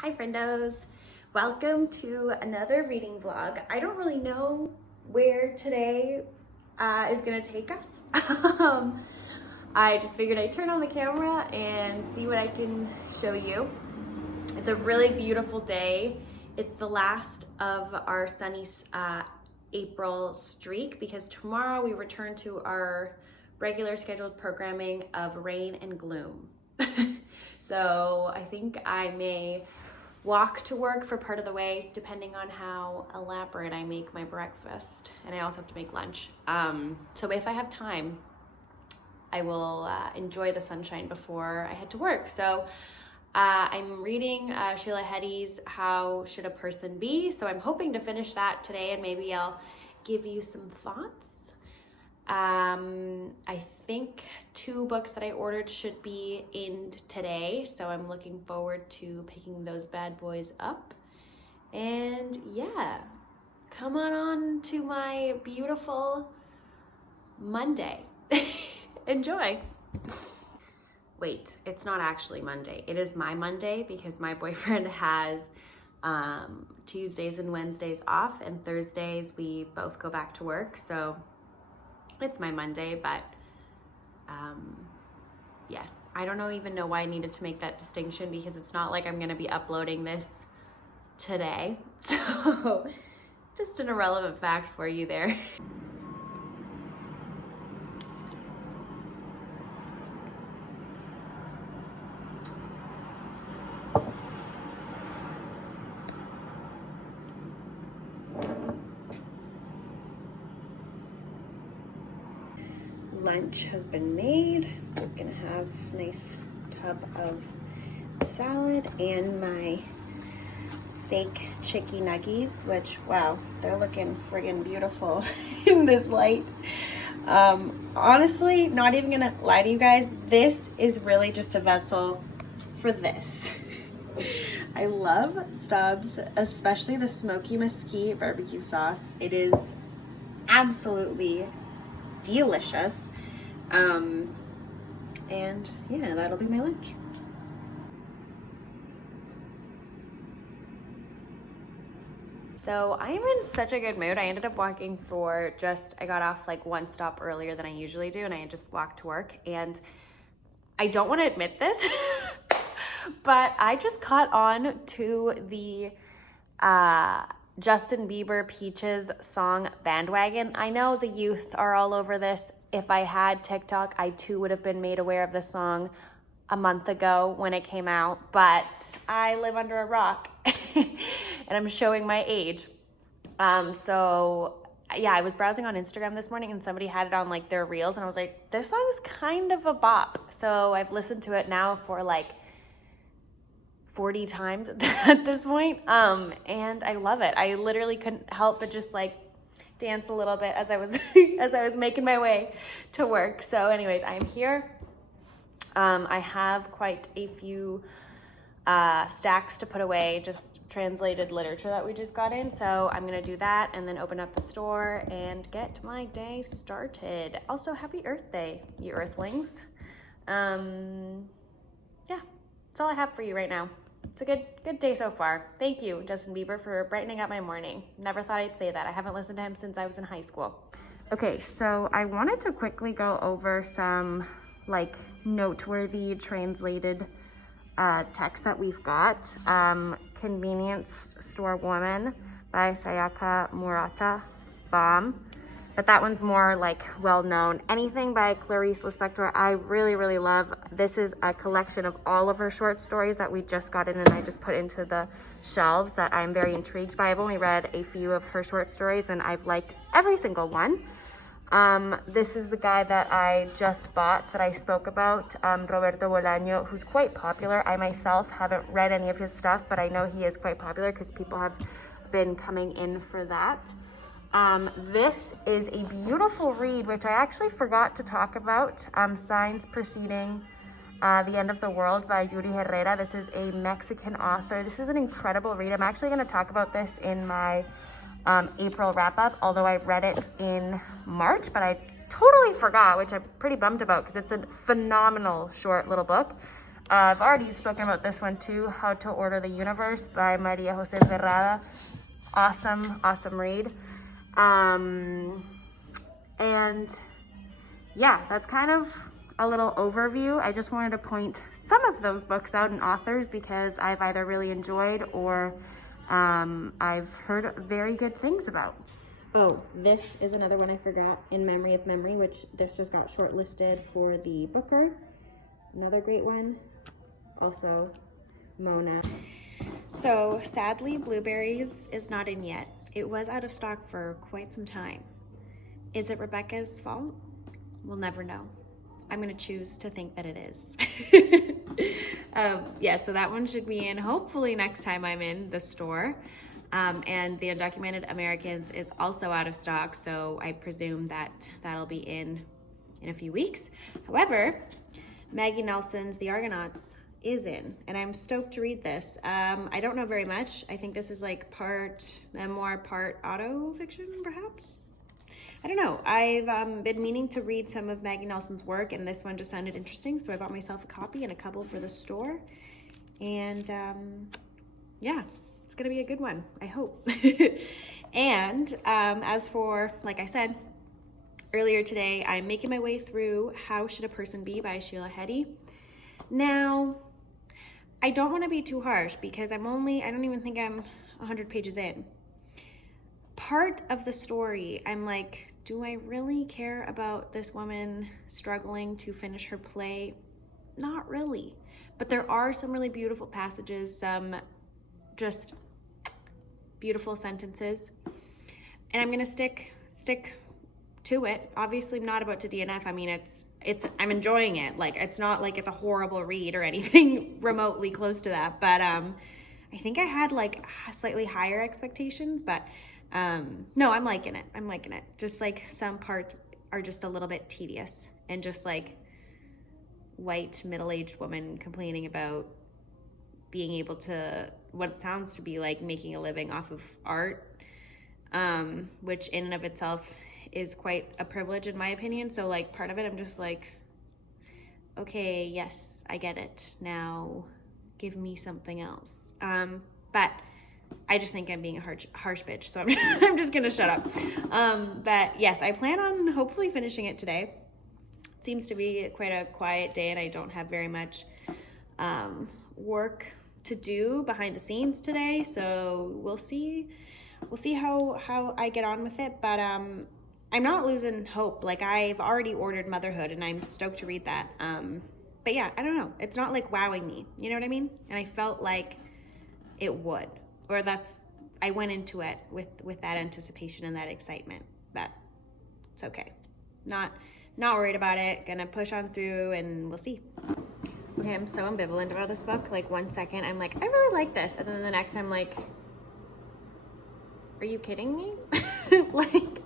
Hi friendos, welcome to another reading vlog. I don't really know where today is gonna take us. I just figured I'd turn on the camera and see what I can show you. It's a really beautiful day. It's the last of our sunny April streak because tomorrow we return to our regular scheduled programming of rain and gloom. So I think I may walk to work for part of the way, depending on how elaborate I make my breakfast. And I also have to make lunch. So if I have time, I will enjoy the sunshine before I head to work. So I'm reading Sheila Heti's How Should a Person Be? So I'm hoping to finish that today and maybe I'll give you some thoughts. I think 2 books that I ordered should be in today, so I'm looking forward to picking those bad boys up. And yeah, come on to my beautiful Monday. Enjoy. Wait, it's not actually Monday. It is my Monday because my boyfriend has Tuesdays and Wednesdays off, and Thursdays we both go back to work, so it's my Monday, but yes, I don't even know why I needed to make that distinction because it's not like I'm gonna be uploading this today. So just an irrelevant fact for you there. Lunch has been made. I'm just gonna have a nice tub of salad and my fake chicky nuggies, which, wow, they're looking friggin' beautiful in this light. Honestly, not even gonna lie to you guys, this is really just a vessel for this. I love Stubbs, especially the smoky mesquite barbecue sauce. It is absolutely delicious. And yeah, that'll be my lunch. So I am in such a good mood. I ended up walking for I got off like 1 stop earlier than I usually do, and I just walked to work. And I don't want to admit this, but I just caught on to the Justin Bieber Peaches song bandwagon. I know the youth are all over this. If I had TikTok, I too would have been made aware of this song a month ago when it came out, but I live under a rock and I'm showing my age. So yeah, I was browsing on Instagram this morning and somebody had it on like their reels and I was like, this song's kind of a bop. So I've listened to it now for like 40 times at this point, and I love it. I literally couldn't help but just like dance a little bit as I was as I was making my way to work. So anyways, I'm here. I have quite a few stacks to put away, just translated literature that we just got in. So I'm gonna do that and then open up the store and get my day started. Also, happy Earth Day, you Earthlings. Yeah, that's all I have for you right now. It's a good day so far. Thank you, Justin Bieber, for brightening up my morning. Never thought I'd say that. I haven't listened to him since I was in high school. Okay, so I wanted to quickly go over some like noteworthy translated text that we've got. Convenience Store Woman by Sayaka Murata, bomb. But that one's more like well-known. Anything by Clarice Lispector, I really love. This is a collection of all of her short stories that we just got in and I just put into the shelves that I'm very intrigued by. I've only read a few of her short stories and I've liked every single one. This is the guy that I just bought that I spoke about, Roberto Bolaño, who's quite popular. I myself haven't read any of his stuff, but I know he is quite popular because people have been coming in for that. This is a beautiful read, which I actually forgot to talk about, Signs Preceding The End of the World by Yuri Herrera. This is a Mexican author. This is an incredible read. I'm actually going to talk about this in my April wrap-up, although I read it in March, but I totally forgot, which I'm pretty bummed about because it's a phenomenal short little book. I've already spoken about this one too, How to Order the Universe by Maria Jose Ferrada. Awesome, awesome read. And yeah, that's kind of a little overview. I just wanted to point some of those books out and authors because I've either really enjoyed or I've heard very good things about. Oh, this is another one I forgot, In Memory of Memory, which this just got shortlisted for the Booker. Another great one. Also, Mona. So sadly, Blueberries is not in yet. It was out of stock for quite some time. Is it Rebecca's fault? We'll never know. I'm gonna choose to think that it is. Yeah, so that one should be in hopefully next time I'm in the store. And The Undocumented Americans is also out of stock, so I presume that that'll be in a few weeks. However, Maggie Nelson's The Argonauts is in, and I'm stoked to read this. I don't know very much. I think this is like part memoir, part auto fiction, perhaps? I don't know. I've been meaning to read some of Maggie Nelson's work, and this one just sounded interesting, so I bought myself a copy and a couple for the store. And yeah, it's gonna be a good one, I hope. And as for, like I said earlier today, I'm making my way through How Should a Person Be by Sheila Heti. Now, I don't want to be too harsh because I don't even think I'm 100 pages in. Part of the story, I'm like, do I really care about this woman struggling to finish her play? Not really. But there are some really beautiful passages, some just beautiful sentences. And I'm gonna stick to it. Obviously, I'm not about to DNF. I mean, I'm enjoying it. Like, it's not like it's a horrible read or anything remotely close to that. But I think I had like slightly higher expectations, but no, I'm liking it. I'm liking it. Just like some parts are just a little bit tedious and just like white middle-aged woman complaining about being able to, what it sounds to be like, making a living off of art, which in and of itself is quite a privilege in my opinion. So like part of it, I'm just like, okay, yes, I get it. Now give me something else. But I just think I'm being a harsh bitch, so I'm just gonna shut up. But yes, I plan on hopefully finishing it today. It seems to be quite a quiet day and I don't have very much work to do behind the scenes today, so we'll see how I get on with it. But I'm not losing hope. Like, I've already ordered Motherhood and I'm stoked to read that. But yeah, I don't know, it's not like wowing me, you know what I mean? And I felt like it would, or I went into it with that anticipation and that excitement. But it's okay, not worried about it, gonna push on through and we'll see. Okay, I'm so ambivalent about this book. Like, 1 second I'm like, I really like this, and then the next I'm like, are you kidding me? Like,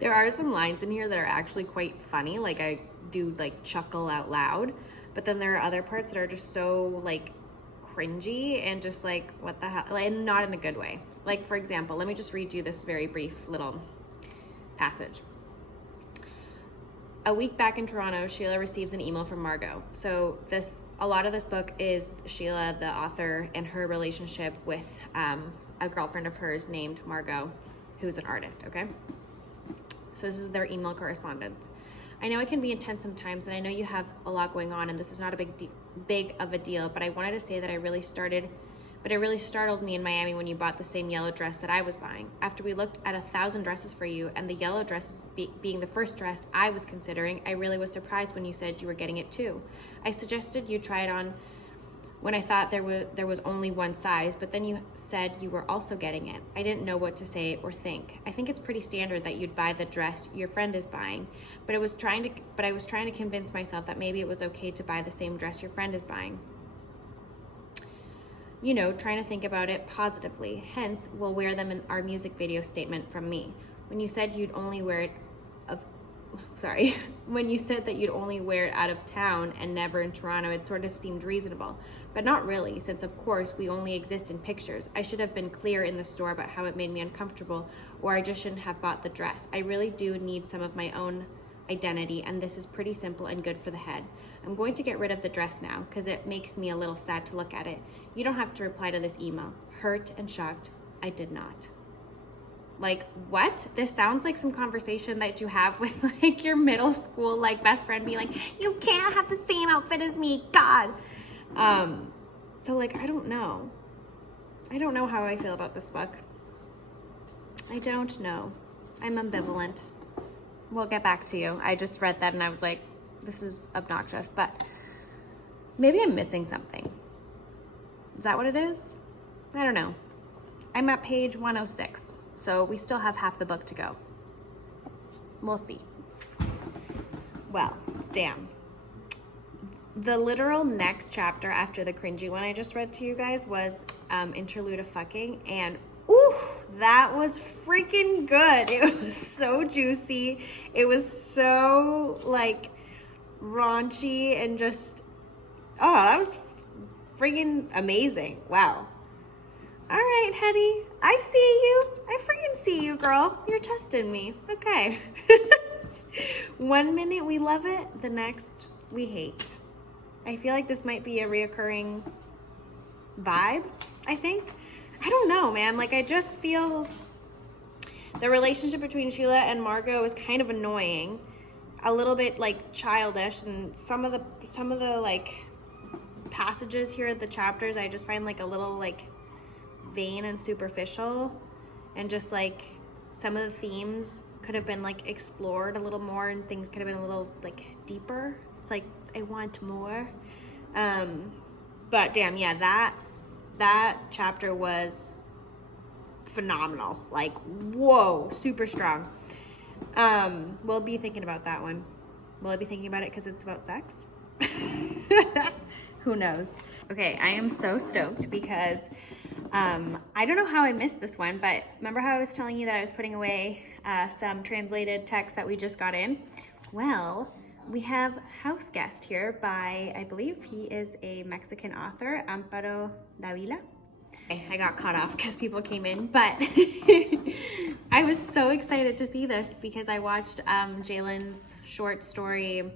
there are some lines in here that are actually quite funny. Like, I do like chuckle out loud, but then there are other parts that are just so like cringy and just like, what the hell, like, and not in a good way. Like, for example, let me just read you this very brief little passage. A week back in Toronto, Sheila receives an email from Margot. So a lot of this book is Sheila, the author, and her relationship with a girlfriend of hers named Margot, who's an artist, okay? So this is their email correspondence. I know it can be intense sometimes, and I know you have a lot going on, and this is not a big of a deal, but I wanted to say that it really startled me in Miami when you bought the same yellow dress that I was buying. After we looked at 1,000 dresses for you, and the yellow dress being the first dress I was considering, I really was surprised when you said you were getting it too. I suggested you try it on when I thought there was only one size, but then you said you were also getting it. I didn't know what to say or think. I think it's pretty standard that you'd buy the dress your friend is buying, but I was trying to convince myself that maybe it was okay to buy the same dress your friend is buying. You know, trying to think about it positively. Hence, we'll wear them in our music video statement from me. When you said that you'd only wear it out of town and never in Toronto, it sort of seemed reasonable. But not really, since of course we only exist in pictures. I should have been clear in the store about how it made me uncomfortable, or I just shouldn't have bought the dress. I really do need some of my own identity, and this is pretty simple and good for the head. I'm going to get rid of the dress now because it makes me a little sad to look at it. You don't have to reply to this email. Hurt and shocked, I did not. Like, what? This sounds like some conversation that you have with like your middle school like best friend being like, you can't have the same outfit as me, God. So like, I don't know. I don't know how I feel about this book. I don't know. I'm ambivalent. We'll get back to you. I just read that and I was like, this is obnoxious, but maybe I'm missing something. Is that what it is? I don't know. I'm at page 106, so we still have half the book to go. We'll see. Well, damn. The literal next chapter after the cringy one I just read to you guys was Interlude of Fucking, and ooh, that was freaking good. It was so juicy. It was so like raunchy and just, oh, that was freaking amazing. Wow. All right, Heti, I see you. I freaking see you, girl. You're testing me. Okay. 1 minute we love it, the next we hate. I feel like this might be a reoccurring vibe, I think. I don't know, man. Like, I just feel the relationship between Sheila and Margot is kind of annoying, a little bit like childish, and some of the like passages here at the chapters I just find like a little like vain and superficial, and just like some of the themes could have been like explored a little more and things could have been a little like deeper. It's like, I want more. But damn, yeah, that chapter was phenomenal. Like, whoa, super strong. We'll be thinking about that one. Will I be thinking about it because it's about sex? Who knows? Okay, I am so stoked because I don't know how I missed this one, but remember how I was telling you that I was putting away some translated text that we just got in? Well, we have Houseguest here by, I believe he is a Mexican author, Amparo, Dávila. I got caught off because people came in, but I was so excited to see this because I watched Jalen's short story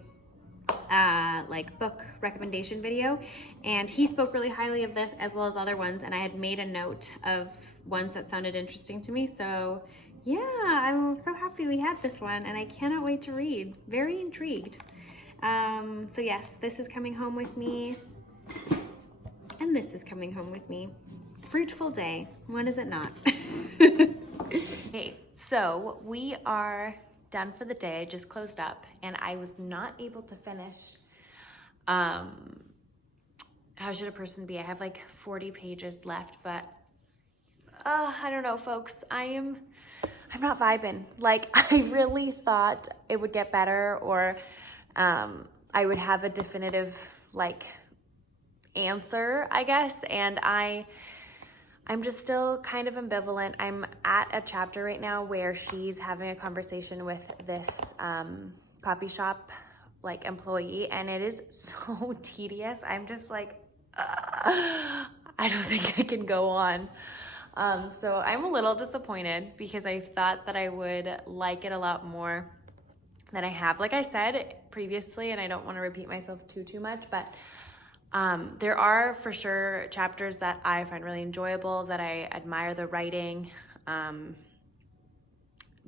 like book recommendation video, and he spoke really highly of this as well as other ones, and I had made a note of ones that sounded interesting to me. So yeah, I'm so happy we had this one, and I cannot wait to read. Very intrigued. So yes, this is coming home with me, and this is coming home with me. Fruitful day. When is it not? Okay, so we are done for the day. I just closed up, and I was not able to finish How Should a Person Be? I have like 40 pages left, but I don't know, folks. I'm not vibing. Like, I really thought it would get better, or I would have a definitive like answer, I guess, and I'm just still kind of ambivalent. I'm at a chapter right now where she's having a conversation with this copy shop like employee, and it is so tedious. I'm just like, I don't think I can go on. So I'm a little disappointed because I thought that I would like it a lot more than I have. Like I said previously, and I don't want to repeat myself too much, but there are for sure chapters that I find really enjoyable, that I admire the writing,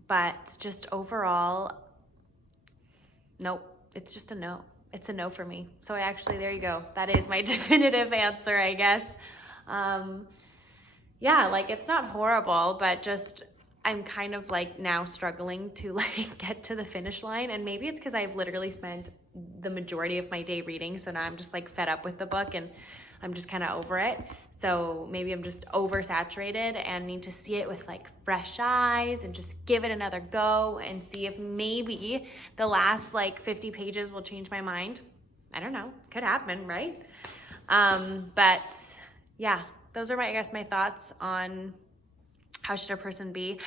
but just overall, nope, it's just a no. It's a no for me. So there you go. That is my definitive answer, I guess. Yeah, like, it's not horrible, but just I'm kind of like now struggling to like get to the finish line, and maybe it's because I've literally spent the majority of my day reading, so now I'm just like fed up with the book and I'm just kind of over it. So maybe I'm just oversaturated and need to see it with like fresh eyes and just give it another go and see if maybe the last like 50 pages will change my mind. I don't know, could happen, right? But yeah, those are my thoughts on How Should a Person Be.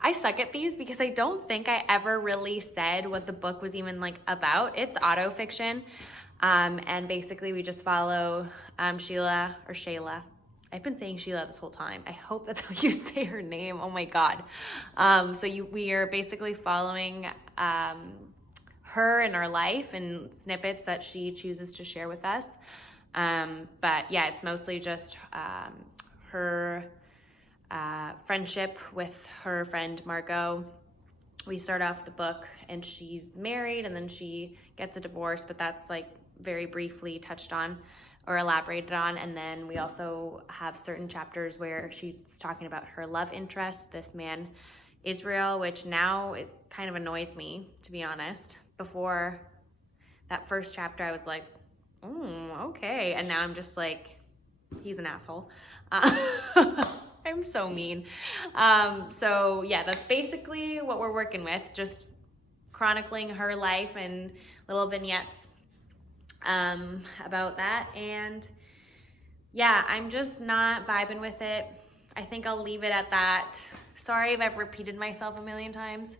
I suck at these because I don't think I ever really said what the book was even like about. It's autofiction, and basically we just follow Sheila, I've been saying Sheila this whole time. I hope that's how you say her name. Oh my God. We are basically following her in her life and snippets that she chooses to share with us. But yeah, it's mostly just her friendship with her friend Margot. We start off the book and she's married and then she gets a divorce, but that's like very briefly touched on or elaborated on. And then we also have certain chapters where she's talking about her love interest, this man, Israel, which now it kind of annoys me, to be honest. Before that first chapter, I was like, okay. And now I'm just like, he's an asshole. I'm so mean. So yeah, that's basically what we're working with, just chronicling her life and little vignettes about that. And yeah, I'm just not vibing with it. I think I'll leave it at that. Sorry if I've repeated myself a million times.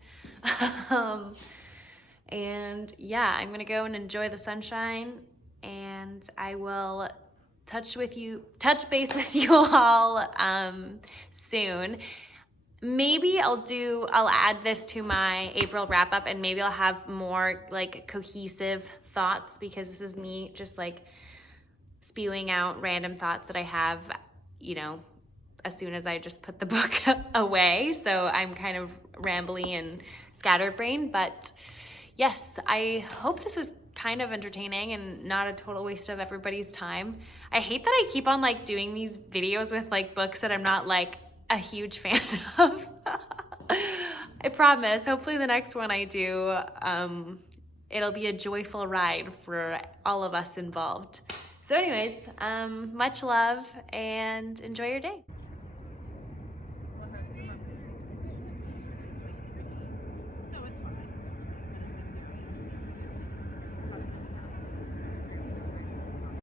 And yeah, I'm gonna go and enjoy the sunshine, and I will touch base with you all soon. Maybe I'll add this to my April wrap up, and maybe I'll have more like cohesive thoughts, because this is me just like spewing out random thoughts that I have, you know, as soon as I just put the book away. So I'm kind of rambly and scatterbrained, but yes, I hope this was kind of entertaining and not a total waste of everybody's time. I hate that I keep on like doing these videos with like books that I'm not like a huge fan of. I promise, hopefully the next one I do, it'll be a joyful ride for all of us involved. So anyways, much love and enjoy your day.